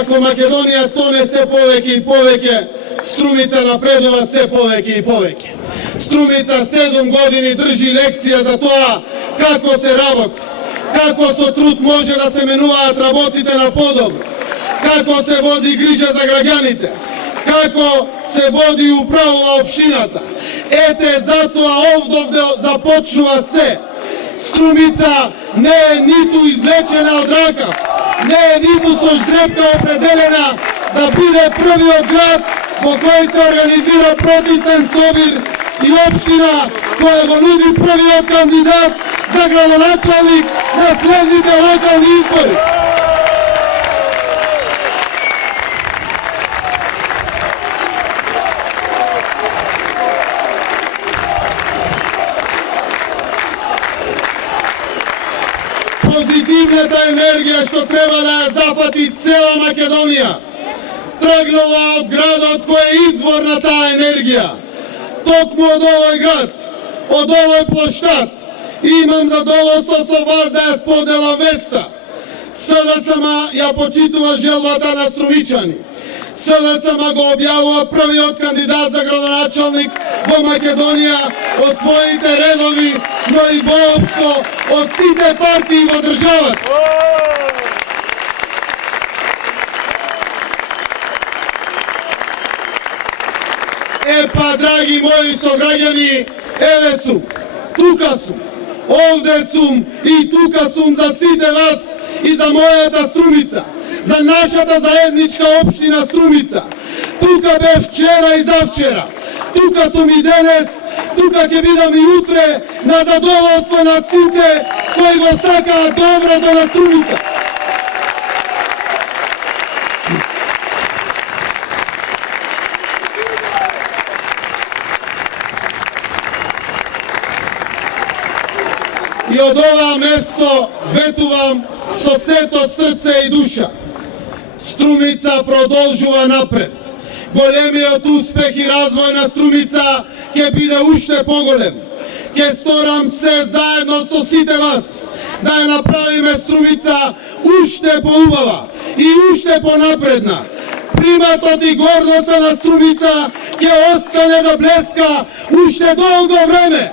Ако Македонија тоне се повеќе и повеќе, Струмица напредува се повеќе и повеќе. Струмица 7 години држи лекција за тоа како се работи, како со труд може да се менуваат работите на подобро, како се води грижа за граѓаните, како се води управува општината. Ете, затоа овде започнува се. Струмица не е ниту извлечена од ракав, не е ниту со ждрепка определена да биде првиот град во кој се организира протестен собир и општина која го нуди првиот кандидат за градоначалник на следните локални избори. Позитивната енергија што треба да ја зафати цела Македонија тргнала од градот кој е извор на таа енергија. Токму од овој град, од овој плоштад, имам задоволство со вас да ја споделам веста. СДСМ ја почитува желбата на струмичани. СДСМ го објавува првиот кандидат за градоначалник во Македонија од своите редови, но и воопшто од сите партии во државата. Па, драги мои сограѓани, еве сум, тука сум, овде сум и тука сум за сите вас и за мојата Струмица, за нашата заедничка општина Струмица. Тука бев вчера и завчера, тука сум и денес, тука ќе бидам и утре на задоволство на сите кои го сакаат доброто на Струмица. И од ова место ветувам со сето срце и душа. Струмица продолжува напред. Големиот успех и развој на Струмица ќе биде уште поголем. Ќе сторам се заедно со сите вас да ја направиме Струмица уште поубава и уште понапредна. Приматот и гордоста на Струмица ќе остане да блеска уште долго време.